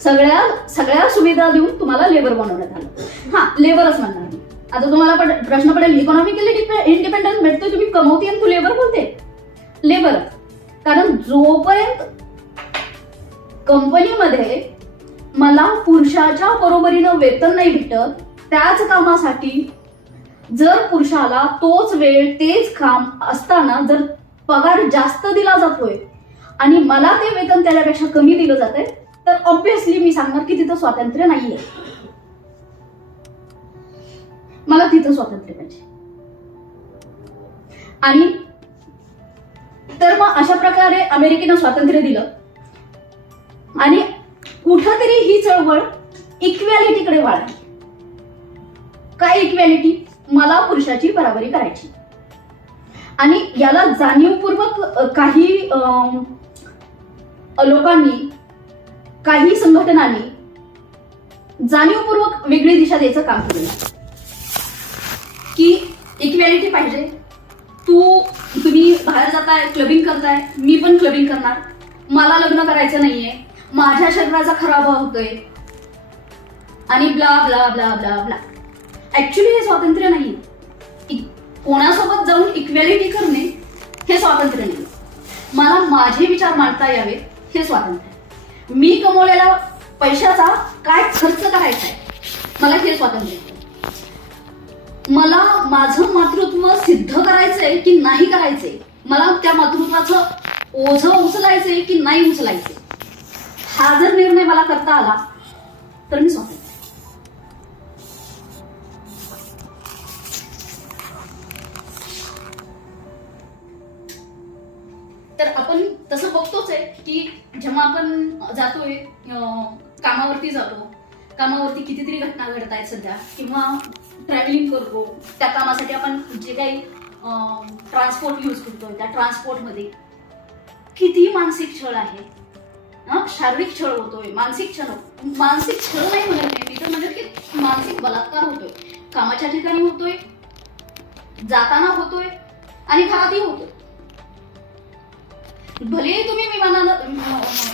सगळ्या सगळ्या सुविधा देऊन तुम्हाला लेबर बनवण्यात आलं. हा, लेबरच म्हणणार मी. आता तुम्हाला प्रश्न पडेल, इकॉनॉमिकली इंडिपेंडन्स भेटतोय, तुम्ही कमवते आणि तू लेबर बोलते? लेबरच. कारण जोपर्यंत कंपनीमध्ये मला पुरुषाच्या बरोबरीनं वेतन नाही भेटत, त्याच कामासाठी जर पुरुषाला तोच वेळ तेच काम असताना जर पगार जास्त दिला जातोय आणि मला ते वेतन त्याच्यापेक्षा कमी दिलं जातंय, तर ऑब्व्हियसली मी सांगणार की तिथं स्वातंत्र्य नाहीये. मला तिथं स्वातंत्र्य पाहिजे. आणि तर मग अशा प्रकारे अमेरिकेनं स्वातंत्र्य दिलं आणि कुठंतरी ही चळवळ इक्वॅलिटीकडे वळाली. काय इक्वॅलिटी? मला पुरुषाची बराबरी करायची. आणि याला जाणीवपूर्वक काही लोकांनी, काही संघटनांनी जाणीवपूर्वक वेगळी दिशा द्यायचं काम केलं की इक्वॅलिटी पाहिजे. तुम्ही बाहेर जाताय, क्लबिंग करताय, मी पण क्लबिंग करणार. मला लग्न करायचं नाहीये, माझ्या शरीराचा खराब होतोय आणि blah blah blah blah blah. Actually हे स्वातंत्र्य नाही. कोणासोबत जाऊन इक्वॅलिटी करणे हे स्वातंत्र्य नाही. मला माझे विचार मांडता यावेत हे स्वातंत्र्य. मी कमवलेल्या पैशाचा काय खर्च करायचा आहे, मला हे स्वातंत्र्य. मला माझं मातृत्व सिद्ध करायचंय की नाही करायचंय, मला त्या मातृत्वाचं ओझं उचलायचंय की नाही उचलायचंय, हा जर निर्णय मला करता आला तर मी स्वातंत्र्य. तर आपण तसं बघतोच आहे की जेव्हा आपण जातोय, कामावरती जातो, कामावरती कितीतरी घटना घडत आहेत सध्या, किंवा ट्रॅव्हलिंग करतो, त्या कामासाठी आपण जे काही ट्रान्सपोर्ट यूज करतोय, त्या ट्रान्सपोर्टमध्ये किती मानसिक छळ आहे. शारीरिक छळ होतोय, मानसिक छळ नाही म्हणत मी तर म्हणत की मानसिक बलात्कार होतोय. कामाच्या ठिकाणी होतोय, जाताना होतोय आणि घरातही होतोय. भले तुम्ही विमानानं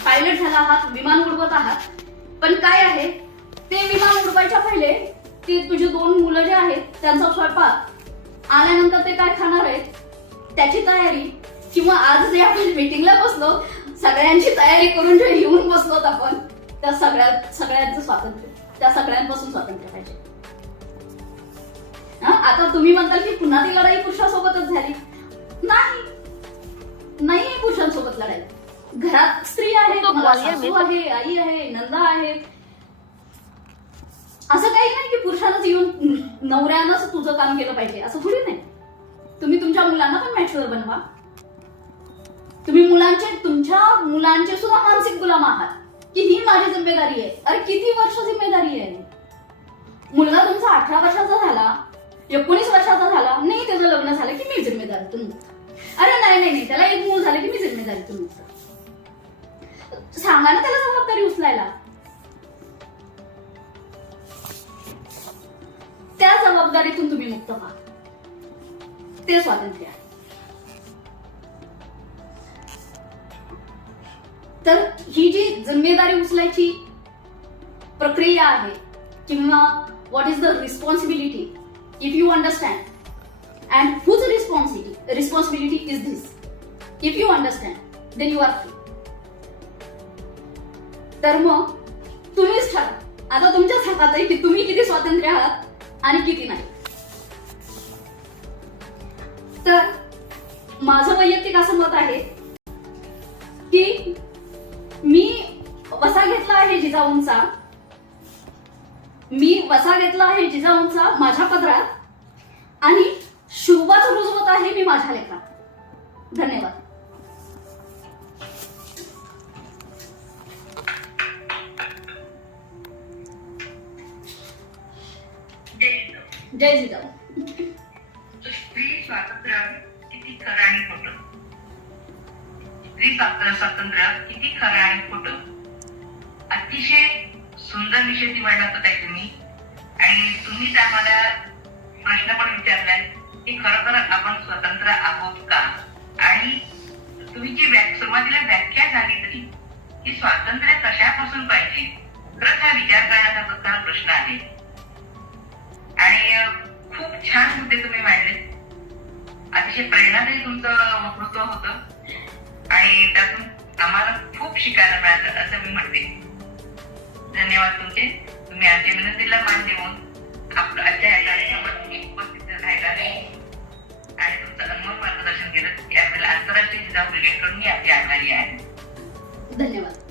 पायलट झाला आहात, विमान उडवत आहात, पण काय आहे, ते विमान उडवायच्या पहिले ते तुझे 2 मुलं जे आहेत त्यांचा स्वयंपाक, आल्यानंतर ते काय खाणार आहेत त्याची तयारी, किंवा आज जे आपण मीटिंगला बसलो सगळ्यांची तयारी करून जे येऊन बसलो आपण, त्या सगळ्यांचं स्वातंत्र्य, त्या सगळ्यांपासून स्वातंत्र्य पाहिजे. आता तुम्ही म्हणताल की पुन्हा ती लढाई पुरुषासोबतच झाली. नाही पुरुषांसोबत लढाई. घरात स्त्री आहे, सासू आहे, आई आहे, नंदा आहे. असं काही नाही की पुरुषानंच येऊन नवऱ्यानंच तुझं काम केलं पाहिजे, असं थोडी नाही. तुम्ही तुमच्या मुलांना पण मॅच्युअर बनवा. तुम्ही तुमच्या मुलांचे सुद्धा मानसिक गुलाम आहात की ही माझी जिम्मेदारी आहे. अरे किती वर्ष जिम्मेदारी आहे? मुलगा तुमचा 18 वर्षाचा झाला, 19 वर्षाचा झाला, नाही त्याचं लग्न झालं की मी जिम्मेदारी तुम्ही. अरे नाही, त्याला 1 मूल झालं की मी जिम्मेदारी तुम्ही. सांगा ना त्याला जबाबदारी उचलायला. त्या जबाबदारीतून तुम्ही मुक्त व्हा, ते स्वातंत्र्य आहे. तर ही जी जिम्मेदारी उचलायची प्रक्रिया आहे, किंवा what is the responsibility, if you understand, and whose responsibility is this, if you understand, then you are free. तर मग तुम्हीच ठरवा. आता तुमच्याच हातात आहे की तुम्ही किती स्वातंत्र्य आहात आणि किती नाही. तर माझं वैयक्तिक असं मत आहे की मी वसा घेतला आहे जिजाऊंचा माझ्या पदरात, आणि शुभच रुजवत आहे मी माझ्या लेखात. धन्यवाद. जय जिजाऊ. स्त्री स्वातंत्र्य किती खरं आणि खोटं, स्त्री स्वातंत्र्य किती खरं आणि खोटं, अतिशय सुंदर विषय निवडला होता तुम्ही. आणि तुम्हीच आम्हाला प्रश्न पण विचारलाय की खरोखर आपण स्वतंत्र आहोत का. आणि तुम्ही जी सुरुवातीला व्याख्या झाली तरी की स्वातंत्र्य कशापासून पाहिजे, खरंच हा विचार करण्यासारखा हा प्रश्न आहे. आणि खूप छान मुद्दे तुम्ही मांडले. अतिशय प्रेरणादायी तुमचं वक्तृत्व होतं आणि त्यातून आम्हाला खूप शिकायला मिळालं असं मी म्हणते. धन्यवाद तुमचे. तुम्ही आमच्या विनंतीला मान देऊन आपलं आजच्या या कार्यक्रमात उपस्थित राहिला आणि तुमचं अनमोल मार्गदर्शन केलं. याबद्दल आंतरराष्ट्रीय जिजाऊ ब्रिगेडकडून मी आपली आभारी आहे. धन्यवाद.